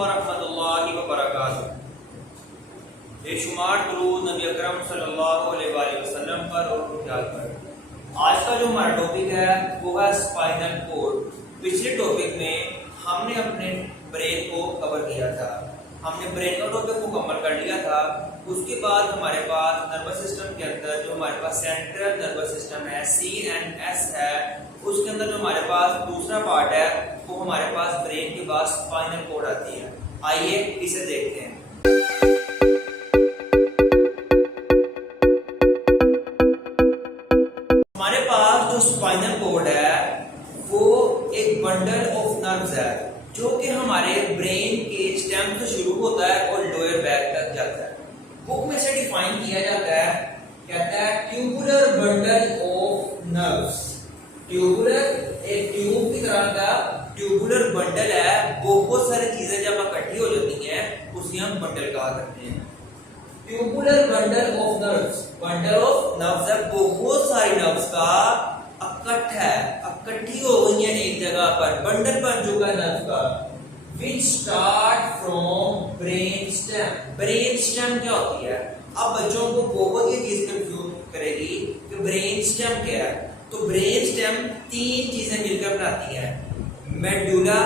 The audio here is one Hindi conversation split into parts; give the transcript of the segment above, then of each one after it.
वरहमतुल्लाहि वबरकातुहू। बेशुमार दुरूद नबी अकरम सल्लल्लाहु अलैहि वसल्लम पर और खुदात पर। आज का जो हमारा टॉपिक है वो है स्पाइनल कोड। पिछले टॉपिक में हमने अपने ब्रेन को कवर किया था, हमने ब्रेन का टॉपिक मुकम्मल कर लिया था। उसके बाद हमारे पास नर्वस सिस्टम के अंदर जो हमारे पास सेंट्रल नर्वस सिस्टम है CNS है, उसके अंदर जो हमारे पास दूसरा पार्ट है वो हमारे पास ब्रेन के बाद स्पाइनल कोड आती है। आइए इसे देखते हैं। हमारे पास जो स्पाइनल कोड है वो एक बंडल ऑफ नर्व्स है जो कि हमारे ब्रेन के स्टेम से शुरू होता है और लोअर बैक तक जाता है। बुक में से डिफाइन किया जाता है, कहता है tubular bundle of nerves. Tubular एक ट्यूब की तरह का ट्यूबुलर बंडल है, बहुत सारी चीजें जब इकट्ठी हो जाती हैं उसे हम बंडल कहा करते हैं। Tubular bundle of nerves, bundle of nerves है, बहुत सारी नर्व्स का इकट्ठी हो गई है एक जगह पर, बंडल बन चुका है नर्व का। Which start from brain stem. Brain stem क्या होती है? अब बच्चों को बहुत ये चीज कंफ्यूज करेगी कि ब्रेन स्टेम क्या है। तो ब्रेन स्टेम तीन चीजें मिलकर बनाती है, मेडुला,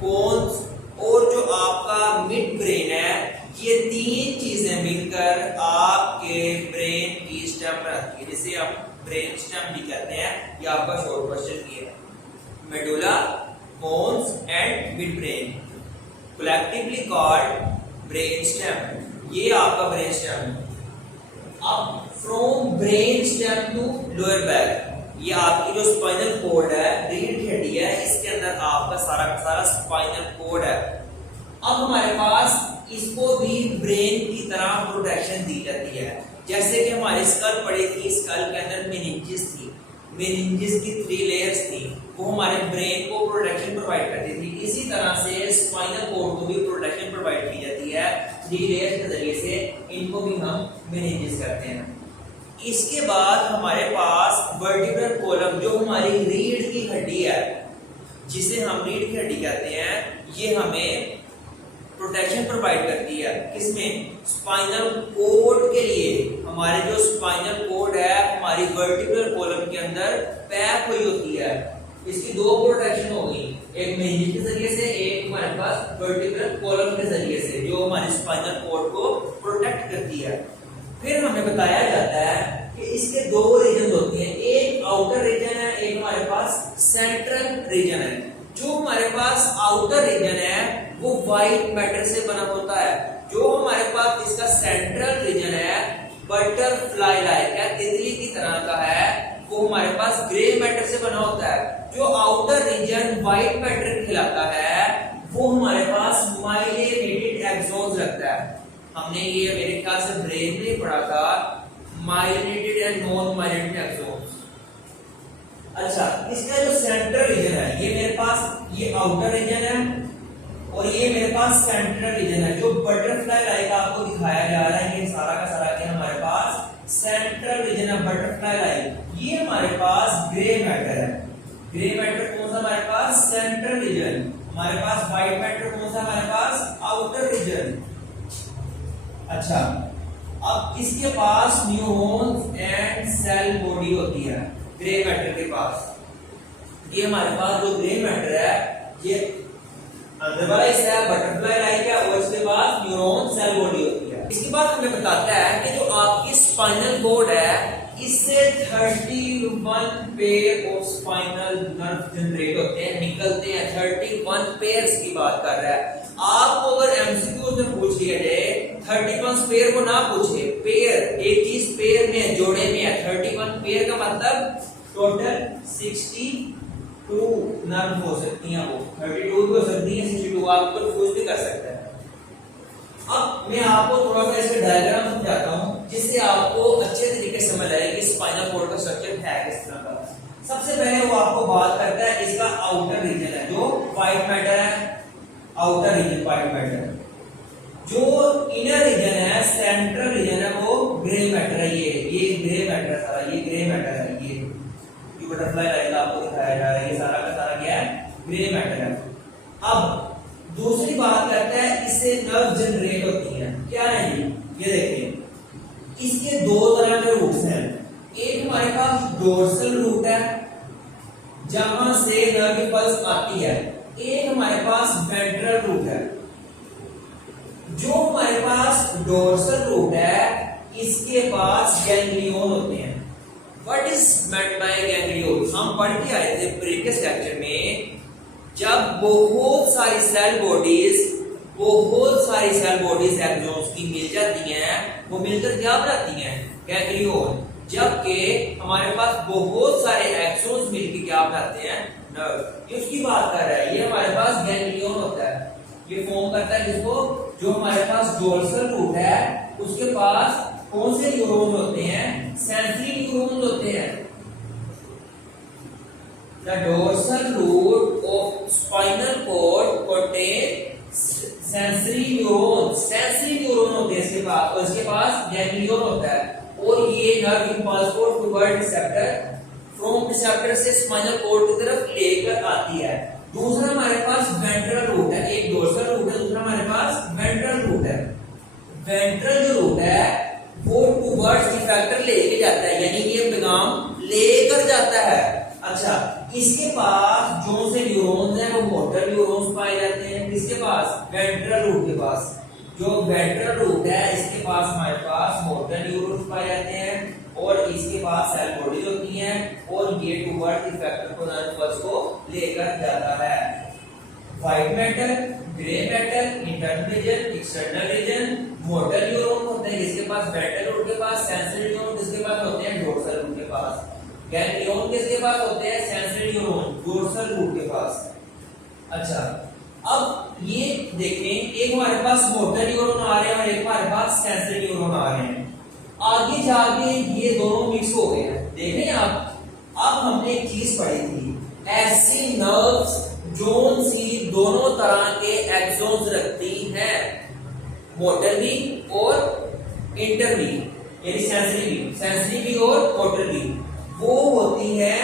पोन्स और जो आपका मिड ब्रेन है। ये तीन चीजें मिलकर आपके ब्रेन की स्टेम बनाती है, जिसे हम ब्रेन स्टेम भी कहते हैं। ये आपका शॉर्ट क्वेश्चन भी है। Medulla, pons and mid brain collectively called brain stem. ये आपका ब्रेन स्टेम है। अब from brain stem to lower back, ये आपकी जो स्पाइनल कोड है, रीढ़ की हड्डी है, इसके अंदर आपका सारा का सारा स्पाइनल कोड है। अब हमारे पास इसको भी ब्रेन की तरह प्रोटेक्शन दी जाती है। जैसे कि हमारी स्कल पड़ी थी, स्कल के अंदर मेनिंजेस थी, मेनिंजेस की 3 लेयर्स थी, वो हमारे ब्रेन को प्रोटेक्शन प्रोवाइड करती थी। इसी तरह से स्पाइनल कोड को भी प्रोटेक्शन प्रोवाइड की जाती है 3 लेयर्स के जरिए से। इनको भी हम मेनिंजेस करते हैं। इसके बाद हमारे पास वर्टिब्रल कॉलम, जो हमारी रीढ़ की हड्डी है, जिसे हम रीढ़ की हड्डी कहते हैं, ये हमें प्रोटेक्शन प्रोवाइड करती है। किसमें? स्पाइनल कोड के लिए। हमारे जो स्पाइनल कोड है हमारी वर्टिब्रल कॉलम के अंदर पैक हुई होती है। इसकी 2 प्रोटेक्शन हो गई, एक मेनिंजेस के जरिए से, एक हमारे पास वर्टिब्रल कॉलम के जरिए से, जो हमारे स्पाइनल कोड को प्रोटेक्ट करती है। फिर हमें बताया जाता है कि इसके 2 रीजन होते हैं, एक आउटर रीजन है, एक हमारे पास सेंट्रल रीजन है। जो हमारे पास आउटर रीजन है वो व्हाइट मैटर से बना होता है। जो हमारे पास इसका सेंट्रल रीजन है बटरफ्लाई लाइक है, तितली की तरह का है, वो हमारे पास ग्रे मैटर से बना होता है। जो आउटर रीजन व्हाइट मैटर कहलाता है वो हमारे पास माइलिनेटेड एक्सोन्स रखता है। हमने ये मेरे ख्याल से ब्रेन में पढ़ा था, myelinated and non myelinated exons. अच्छा, इसका जो सेंट्रल रीजन है, ये मेरे पास ये आउटर रीजन है और ये मेरे पास सेंट्रल रीजन है। जो बटरफ्लाई लाइक आपको दिखाया जा रहा है, ये सारा का सारा क्या हमारे पास सेंट्रल रीजन है, बटरफ्लाई लाइक। ये हमारे पास ग्रे मैटर है। ग्रे मैटर कौन सा हमारे पास? Central region. हमारे पास व्हाइट मैटर कौन सा? हमारे पास आउटर रीजन। अच्छा, अब इसके पास न्यूरॉन्स एंड सेल बॉडी होती है ग्रे मैटर के पास। ये हमारे पास जो ग्रे मैटर है ये अदरवाइज है बटरफ्लाई लाइक है, और इसके पास न्यूरॉन सेल बॉडी होती है। इसके बाद हमें बताता है कि जो आपकी स्पाइनल कोड है इससे 31 pair of spinal nerve generate होते हैं, निकलते हैं। 31 पेयर्स की बात कर रहा है। आपको अगर एमसीक्यू में पूछ लिया जाए, 31 पेयर को ना पूछे, पेयर एक चीज पेयर में है, जोड़े में है। 31 पेयर का मतलब टोटल 62 नर्व हो सकती हैं, वो 32 भी हो सकती है, 62 आप कंफ्यूज भी कर सकते हैं। अब मैं आपको थोड़ा सा इसका डायग्राम समझाता हूं, जिससे आपको अच्छे तरीके से समझ आए कि स्पाइनल कोड का स्ट्रक्चर है किस तरह का। सबसे पहले वो आपको बात करता है, इसका आउटर रीजन है जो व्हाइट मैटर है, आउटर रीजन व्हाइट मैटर। जो इनर रीजन है, सेंट्रल रीजन है, वो ग्रे मैटर है। ये ग्रे मैटर है सारा, ये ग्रे मैटर है। ये बटरफ्लाई लाइक आपको दिखाया जा रहा है, ये सारा का सारा क्या है? ग्रे मैटर है। अब दूसरी बात करते से नर्व जनरेट होती है। क्या है ये देखिए, इसके दो तरह के रूट्स हैं। एक हमारे पास डोर्सल रूट है जहां से नर्व इंपल्स आती है, एक हमारे पास वेंट्रल रूट है। जो हमारे पास डोर्सल रूट है इसके पास गैंग्लियन होते हैं। What is meant by ganglion? हम पढ़ के आए थे प्रीवियस लेक्चर में, जब बहुत सारी सेल बॉडीज एक्सॉन्स की मिल जाती हैं, वो मिलकर क्या बनाती हैं? गैंग्लियन। जबकि हमारे पास बहुत सारे एक्सॉन्स मिलकर क्या बनाते हैं? नर्व। ये उसकी बात कर रहा है, ये हमारे पास गैंग्लियन होता है। ये फॉर्म करता है किसको? जो हमारे पास डोर्सल रूट है उसके पास कौन से न्यूरॉन्स होते हैं? सेंसरी न्यूरॉन्स होते हैं। The dorsal root of spinal cord contains sensory neurons। Sensory neuron होते हैं इसके पास, और इसके पास गैंग्लियन होता है। और ये नर्व इंपल्स को टुवर्ड रिसेप्टर, फ्रॉम रिसेप्टर से स्पाइनल कॉर्ड की तरफ लेकर आती है। दूसरा हमारे पास वेंट्रल रूट है, एक डोर्सल रूट है, दूसरा हमारे पास वेंट्रल रूट है। वेंट्रल जो रूट है वो टुवर्ड्स इफेक्टर लेके जाता है, यानी ये पैगाम लेकर जाता है। अच्छा, इसके पास जो से न्यूरॉन्स हैं वो मोटर न्यूरॉन्स पाए जाते हैं। इसके पास वेंट्रल रूट के पास, जो वेंट्रल रूट है इसके पास हमारे पास मोटर न्यूरॉन्स पाए जाते हैं, और इसके पास सेल बॉडीज होती हैं, और ये टुवर्ड इफेक्टर को नर्व पल्स को लेकर जाता है। White matter, grey matter, internal region, external region, motor neuron होते हैं जिसके पास वेंट्रल रूट के पास, सेंसरी न्यूरॉन जिसके पास होते हैं डोर्सल रूट के पास, गैंग्लियन किसके पास होते हैं? सेंसरी न्यूरॉन डोर्सल रूट के पास। अच्छा, अब ये देखें, एक हमारे पास मोटर न्यूरॉन आ रहे हैं और एक हमारे पास सेंसरी न्यूरॉन आ रहे हैं। आगे जाके ये दोनों मिक्स हो गए हैं। देखें आप, अब हमने एक चीज पढ़ी थी, ऐसी नर्व्स जोन सी दोनों तरह के एक्सॉन्स रखती हैं, मोटर भी और इंटर भी, यानी सेंसरी भी और मोटर भी। वो होती है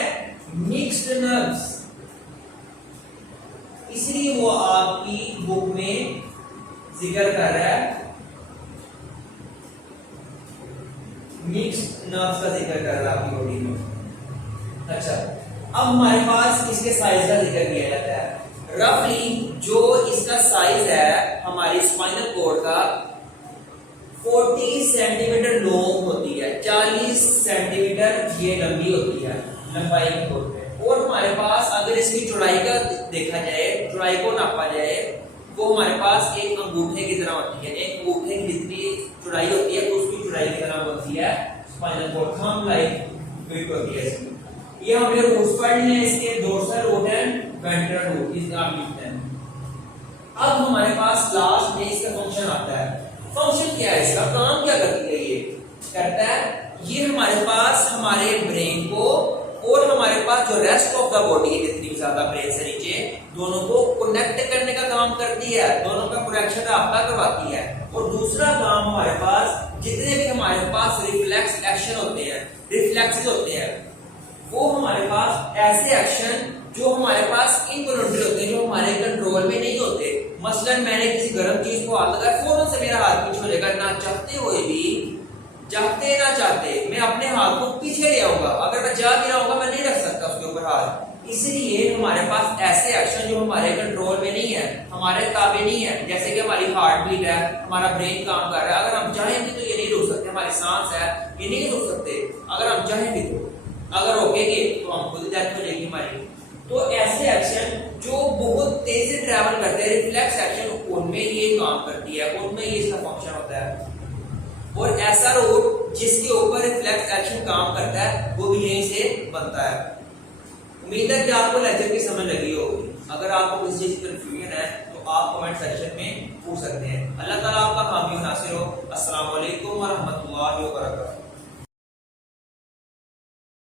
मिक्स्ड नर्व्स। इसलिए वो आपकी बुक में जिक्र कर रहा है, मिक्स्ड नर्व्स का जिक्र कर रहा है आपकी बॉडी में। अच्छा, अब हमारे पास इसके साइज का जिक्र किया जाता है। रफली जो इसका साइज है हमारी स्पाइनल कॉर्ड का 40 सेंटीमीटर लॉन्ग होती है, 40 सेंटीमीटर ये लंबी होती है, लंबाई की तौर पे। और हमारे पास अगर इसकी चौड़ाई का देखा जाए, चौड़ाई को नापा जाए, वो हमारे पास एक अंगूठे की तरह होती है। एक अंगूठे की जितनी चौड़ाई होती है उसकी चौड़ाई की तरह होती है spinal cord, thumb like fit होती है इसकी। ये हमने रूट्स पढ़ लिए इसके, dorsal root and ventral root, इसका आप लिखते हैं। अब हमारे पास लास्ट में इसका फंक्शन आता है। फंक्शन क्या है इसका, काम क्या करती है? ये करता है, ये हमारे पास हमारे ब्रेन को और हमारे पास जो रेस्ट ऑफ द बॉडी है, जितनी ज्यादा ब्रेन से नीचे, दोनों को कनेक्ट करने का काम करती है, दोनों का कनेक्शन राब्ता करवाती है। और दूसरा काम हमारे पास जितने भी हमारे पास रिफ्लेक्स एक्शन होते हैं, रिफ्लेक्सेस होते हैं, वो हमारे पास ऐसे एक्शन जो हमारे पास इनवॉलंटरी होते हैं, जो हमारे कंट्रोल में नहीं होते। मसलन मैंने किसी गर्म चीज को हाथ लगाया, फौरन से मेरा हाथ पीछे हो जाएगा, ना चाहते हुए भी, चाहते ना चाहते मैं अपने हाथ को पीछे ले आऊंगा। अगर मैं चाह भी रहा हूंगा मैं नहीं रख सकता उसके ऊपर हाथ। इसलिए हमारे पास ऐसे एक्शन जो हमारे कंट्रोल में नहीं है, हमारे ताबे नहीं है, जैसे कि हमारी हार्ट बीट है, हमारा ब्रेन काम कर रहा है, अगर हम चाहेंगे तो ये नहीं रोक सकते। हमारी सांस है, ये नहीं रोक सकते, अगर हम चाहेंगे तो। अगर रोकेंगे तो हम खुद डेथ हो जाएगी हमारी। तो ऐसे एक्शन जो बहुत तेजी से ट्रैवल करते हैं, रिफ्लेक्स एक्शन, उनमें ये काम करती है, उनमें ये इसका फंक्शन होता है। और ऐसा रूट जिसके ऊपर रिफ्लेक्स एक्शन काम करता है वो भी यहीं से बनता है। उम्मीद है कि आपको लेक्चर की समझ लगी होगी। अगर आपको किसी चीज की कंफ्यूजन है तो आप कमेंट सेक्शन में पूछ सकते हैं। अल्लाह ताला आपका हामी नासिर हो। अस्सलाम वालेकुम व रहमतुल्लाहि व बरकातहू।